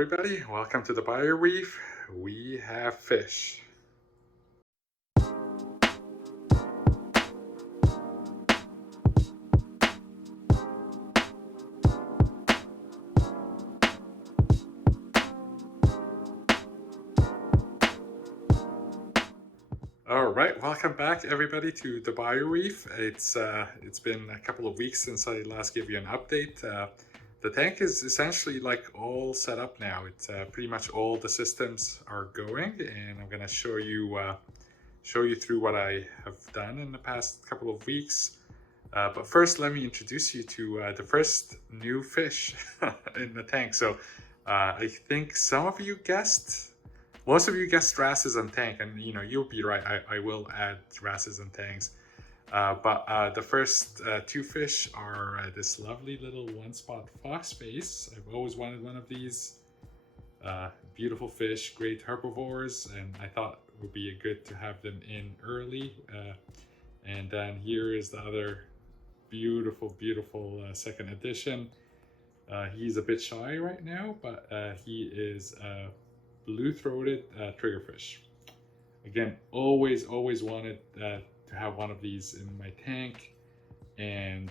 everybody, welcome to the Bio Reef. We have fish. All right, welcome back everybody to the Bio Reef. It's been a couple of weeks since I last gave you an update. The tank is essentially like all set up now. It's pretty much all the systems are going, and I'm gonna show you through what I have done in the past couple of weeks. But first, let me introduce you to the first new fish in the tank. So I think some of you guessed. Most of you guessed wrasses and tank, and you'll be right. I will add wrasses and tanks. But the first two fish are this lovely little one-spot fox face. I've always wanted one of these. Beautiful fish, great herbivores, and I thought it would be good to have them in early. And then here is the other beautiful second edition. He's a bit shy right now, but he is blue-throated triggerfish. Again, always wanted to have one of these in my tank, and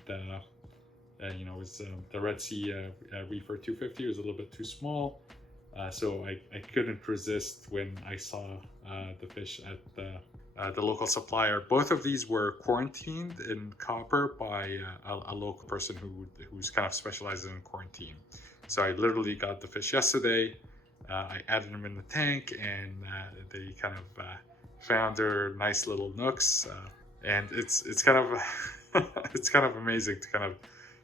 it's the Red Sea Reefer 250 was a little bit too small, so I couldn't resist when I saw the fish at the local supplier. Both of these were quarantined in copper by a local person who's kind of specializes in quarantine. So I literally got the fish yesterday. I added them in the tank, and they kind of found their nice little nooks, and it's kind of it's kind of amazing to kind of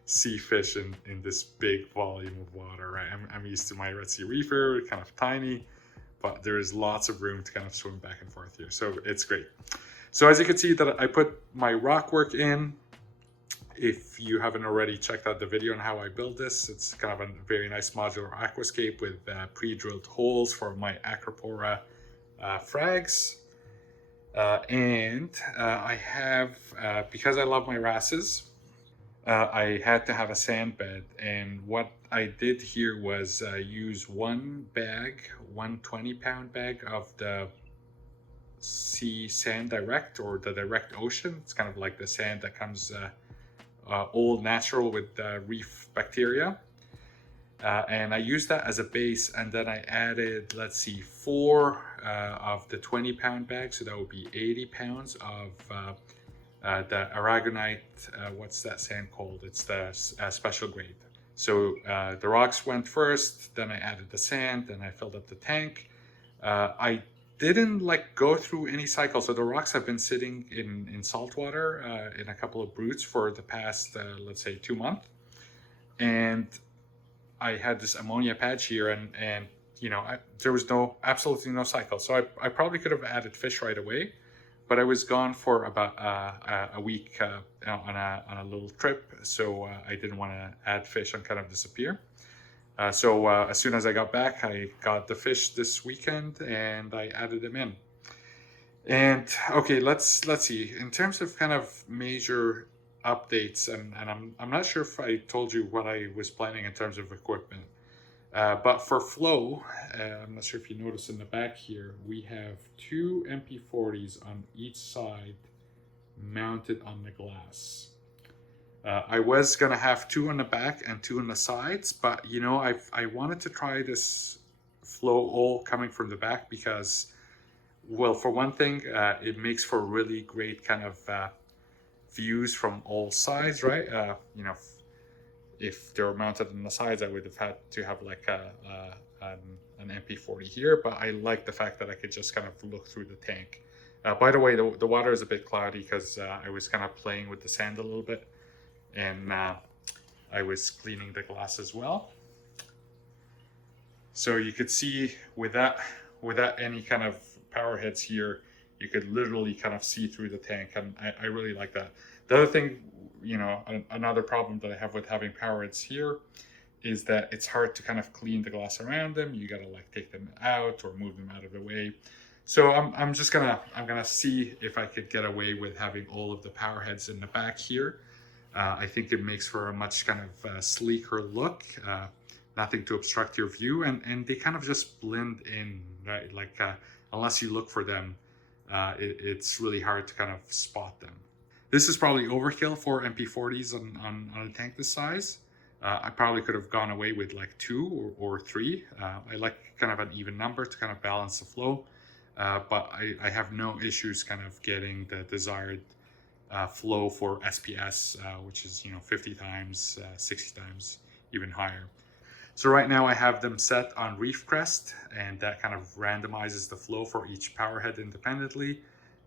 see fish in this big volume of water, right? I'm used to my Red Sea Reefer, kind of tiny, but there is lots of room to kind of swim back and forth here, so it's great. So as you can see, that I put my rock work in. If you haven't already checked out the video on how I build this, it's kind of a very nice modular aquascape with pre-drilled holes for my Acropora frags. And I have, because I love my wrasses, I had to have a sand bed. And what I did here was use one 20-pound bag of the Sea Sand Direct, or the Direct Ocean. It's kind of like the sand that comes all natural with reef bacteria, and I used that as a base, and then I added, let's see, 4 of the 20-pound bags, so that would be 80 pounds of the aragonite. What's that sand called? It's the special grade. So the rocks went first, then I added the sand, then I filled up the tank. I didn't go through any cycle, so the rocks have been sitting in salt water in a couple of broods for the past let's say 2 months, and I had this ammonia patch here, and there was absolutely no cycle, so I probably could have added fish right away, but I was gone for about a week on a little trip, so I didn't want to add fish and kind of disappear. So as soon as I got back, I got the fish this weekend and I added them in. And okay, let's see. In terms of kind of major updates, and I'm not sure if I told you what I was planning in terms of equipment, but for flow, I'm not sure if you notice in the back here, we have 2 MP40s on each side mounted on the glass. I was gonna have 2 on the back and 2 on the sides, but I wanted to try this flow all coming from the back because, well, for one thing, it makes for really great kind of views from all sides, right? If they were mounted on the sides, I would have had to have like an MP40 here, but I like the fact that I could just kind of look through the tank. By the way, the water is a bit cloudy because I was kind of playing with the sand a little bit, and I was cleaning the glass as well. So you could see without any kind of power heads here, you could literally kind of see through the tank, and I really like that. The other thing, another problem that I have with having power heads here is that it's hard to kind of clean the glass around them. You gotta take them out or move them out of the way. So I'm gonna see if I could get away with having all of the power heads in the back here. I think it makes for a much kind of sleeker look. nothing to obstruct your view, and they kind of just blend in, right? Like unless you look for them, it's really hard to kind of spot them. This is probably overkill for MP40s on a tank this size. I probably could have gone away with like 2 or 3. I like kind of an even number to kind of balance the flow, but I have no issues kind of getting the desired flow for SPS, which is 50 times, 60 times, even higher. So right now I have them set on reef crest, and that kind of randomizes the flow for each power head independently.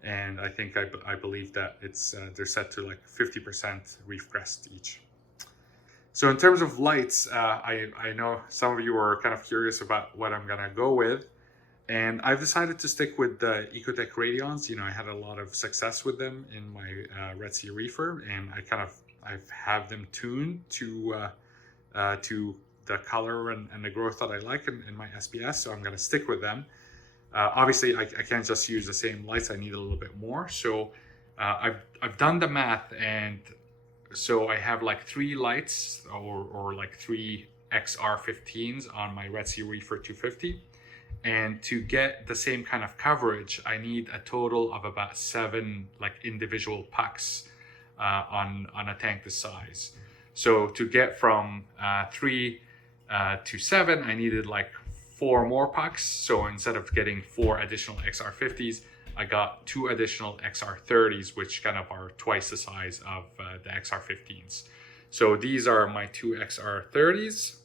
And I think I believe that they're set to like 50% reef crest each. So in terms of lights, I know some of you are kind of curious about what I'm gonna go with, and I've decided to stick with the Ecotech Radions. I had a lot of success with them in my Red Sea Reefer, and I've have them tuned to the color and the growth that I like in my SPS, so I'm gonna stick with them. Obviously, I can't just use the same lights. I need a little bit more. So I've done the math, and so I have like 3 lights or like 3 XR15s on my Red Sea Reefer 250. And to get the same kind of coverage, I need a total of about 7 like individual pucks on a tank this size. So to get from 3 to 7, I needed like 4 more pucks. So instead of getting 4 additional XR50s, I got 2 additional XR30s, which kind of are twice the size of the XR15s. So these are my 2 XR30s,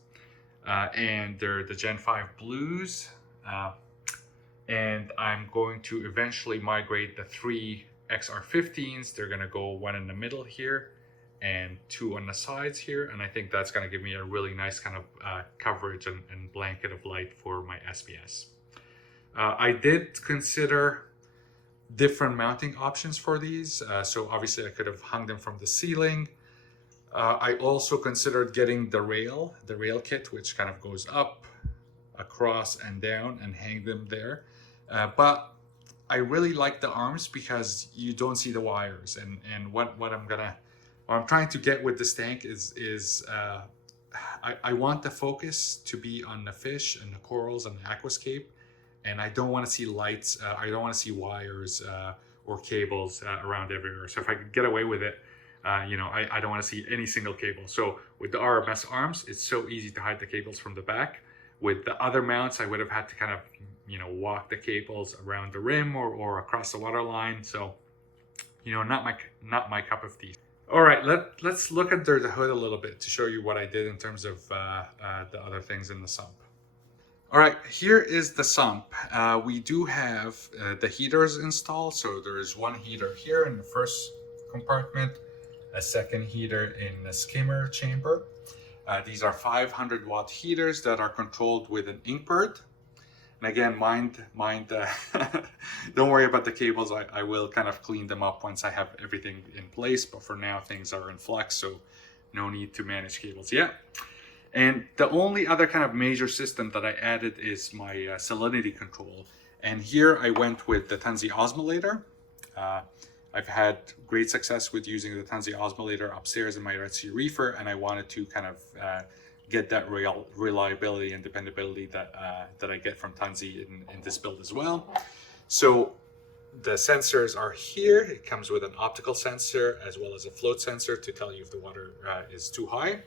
and they're the Gen 5 blues. And I'm going to eventually migrate the 3 XR15s. They're gonna go 1 in the middle here and 2 on the sides here, and I think that's going to give me a really nice kind of coverage and blanket of light for my SPS. I did consider different mounting options for these, so obviously I could have hung them from the ceiling. I also considered getting the rail kit, which kind of goes up, across, and down, and hang them there, but I really like the arms because you don't see the wires, and what I'm trying to get with this tank is I want the focus to be on the fish and the corals and the aquascape, and I don't want to see lights. I don't want to see wires or cables around everywhere. So if I could get away with it, I don't want to see any single cable. So with the RMS arms, it's so easy to hide the cables from the back. With the other mounts, I would have had to kind of walk the cables around the rim or across the water line. So not my cup of tea. All right, let's look under the hood a little bit to show you what I did in terms of the other things in the sump. All right, here is the sump. We do have the heaters installed. So there is 1 heater here in the first compartment, a 2nd heater in the skimmer chamber. These are 500 watt heaters that are controlled with an Inkbird. And again, mind, don't worry about the cables. I will kind of clean them up once I have everything in place, but for now things are in flux, so no need to manage cables yet. And the only other kind of major system that I added is my salinity control. And here I went with the Tunze Osmolator. I've had great success with using the Tunze Osmolator upstairs in my Red Sea Reefer, and I wanted to kind of get that reliability and dependability that I get from Tunze in this build as well. So the sensors are here. It comes with an optical sensor as well as a float sensor to tell you if the water is too high.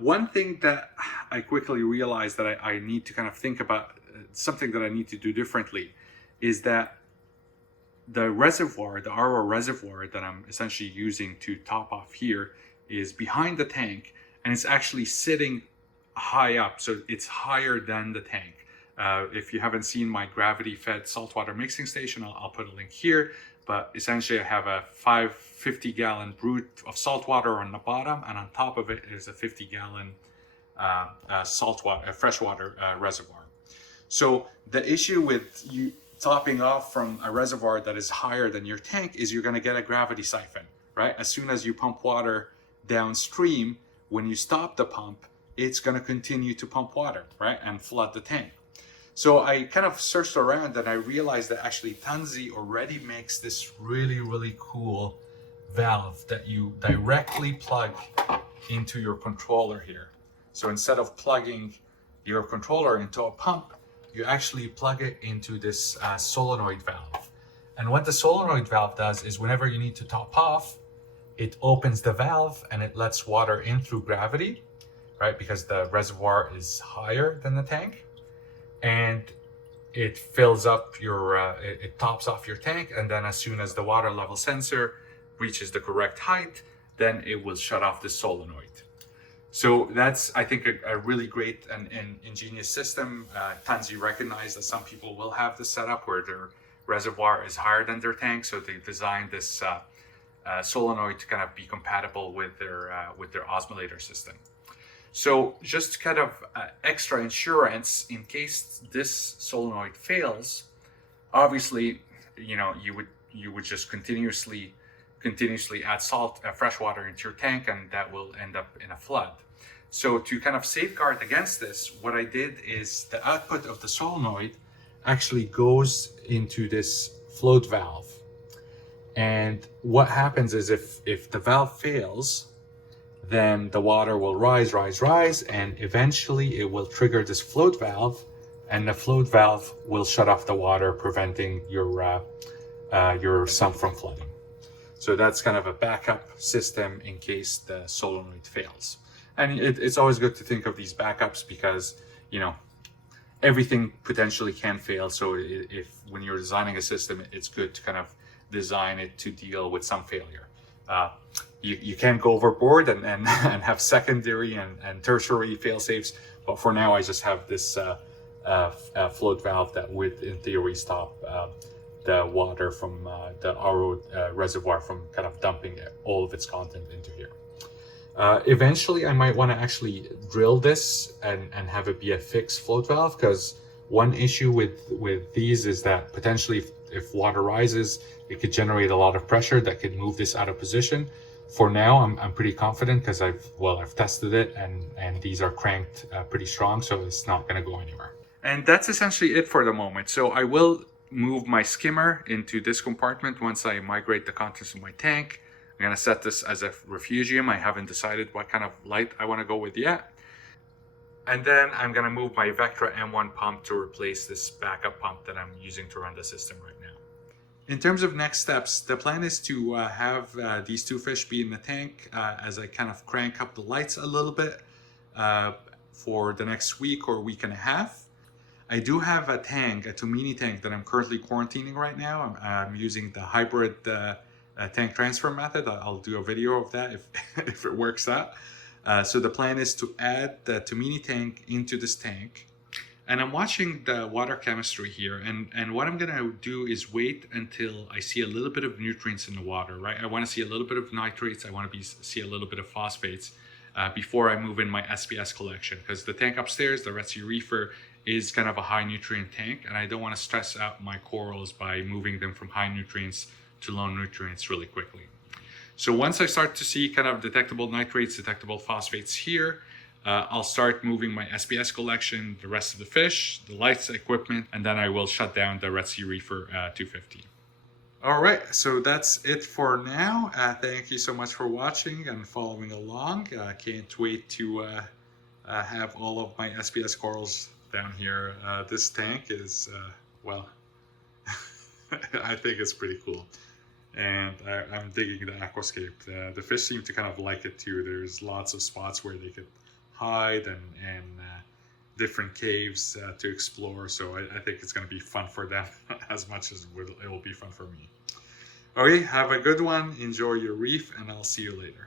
One thing that I quickly realized that I need to kind of think about, something that I need to do differently, is that the reservoir, the RO reservoir that I'm essentially using to top off here is behind the tank, and it's actually sitting high up, so it's higher than the tank. If you haven't seen my gravity-fed saltwater mixing station, I'll put a link here, but essentially I have a 50-gallon brute of salt water on the bottom, and on top of it is a 50-gallon freshwater reservoir. So the issue with you topping off from a reservoir that is higher than your tank is you're going to get a gravity siphon, right? As soon as you pump water downstream, when you stop the pump, it's going to continue to pump water, right, and flood the tank. So I kind of searched around and I realized that actually Tunze already makes this really, really cool valve that you directly plug into your controller here. So instead of plugging your controller into a pump, you actually plug it into this solenoid valve. And what the solenoid valve does is whenever you need to top off, it opens the valve and it lets water in through gravity, right? Because the reservoir is higher than the tank. And it fills up your, it tops off your tank. And then as soon as the water level sensor reaches the correct height, then it will shut off the solenoid. So that's, I think, a really great and ingenious system. Tunze recognized that some people will have this setup where their reservoir is higher than their tank. So they designed this solenoid to kind of be compatible with their osmolator system. So just kind of extra insurance in case this solenoid fails. Obviously, you know, you would just continuously add fresh water into your tank, and that will end up in a flood. So to kind of safeguard against this, what I did is the output of the solenoid actually goes into this float valve. And what happens is if the valve fails, then the water will rise, and eventually it will trigger this float valve, and the float valve will shut off the water, preventing your sump from flooding. So that's kind of a backup system in case the solenoid fails. And it's always good to think of these backups because, you know, everything potentially can fail. So if when you're designing a system, it's good to kind of design it to deal with some failure. You can't go overboard and have secondary and tertiary fail safes. But for now, I just have this float valve that would, in theory, stop the water from the RO reservoir from kind of dumping all of its content into here. Eventually, I might want to actually drill this and have it be a fixed float valve, because one issue with these is that potentially if water rises, it could generate a lot of pressure that could move this out of position. For now, I'm pretty confident because I've tested it and these are cranked pretty strong, so it's not going to go anywhere. And that's essentially it for the moment. So I will move my skimmer into this compartment once I migrate the contents of my tank. I'm going to set this as a refugium. I haven't decided what kind of light I want to go with yet. And then I'm going to move my Vectra M1 pump to replace this backup pump that I'm using to run the system right now. In terms of next steps, the plan is to have these two fish be in the tank as I kind of crank up the lights a little bit for the next week or week and a half. I do have a tank, a Tumini tank that I'm currently quarantining right now. I'm using the hybrid tank transfer method. I'll do a video of that if it works out. So the plan is to add the Tumini tank into this tank. And I'm watching the water chemistry here. And what I'm going to do is wait until I see a little bit of nutrients in the water, right? I want to see a little bit of nitrates. I want to see a little bit of phosphates before I move in my SPS collection. Because the tank upstairs, the Red Sea Reefer, is kind of a high nutrient tank. And I don't want to stress out my corals by moving them from high nutrients to low nutrients really quickly. So once I start to see kind of detectable nitrates, detectable phosphates here, I'll start moving my SPS collection, the rest of the fish, the lights, equipment, and then I will shut down the Red Sea Reefer 250. All right, so that's it for now. Thank you so much for watching and following along. I can't wait to have all of my SPS corals down here. This tank is, well, I think it's pretty cool. And I'm digging the aquascape. The fish seem to kind of like it too. There's lots of spots where they could hide and different caves to explore. So I think it's going to be fun for them as much as it will be fun for me. Okay, have a good one. Enjoy your reef, and I'll see you later.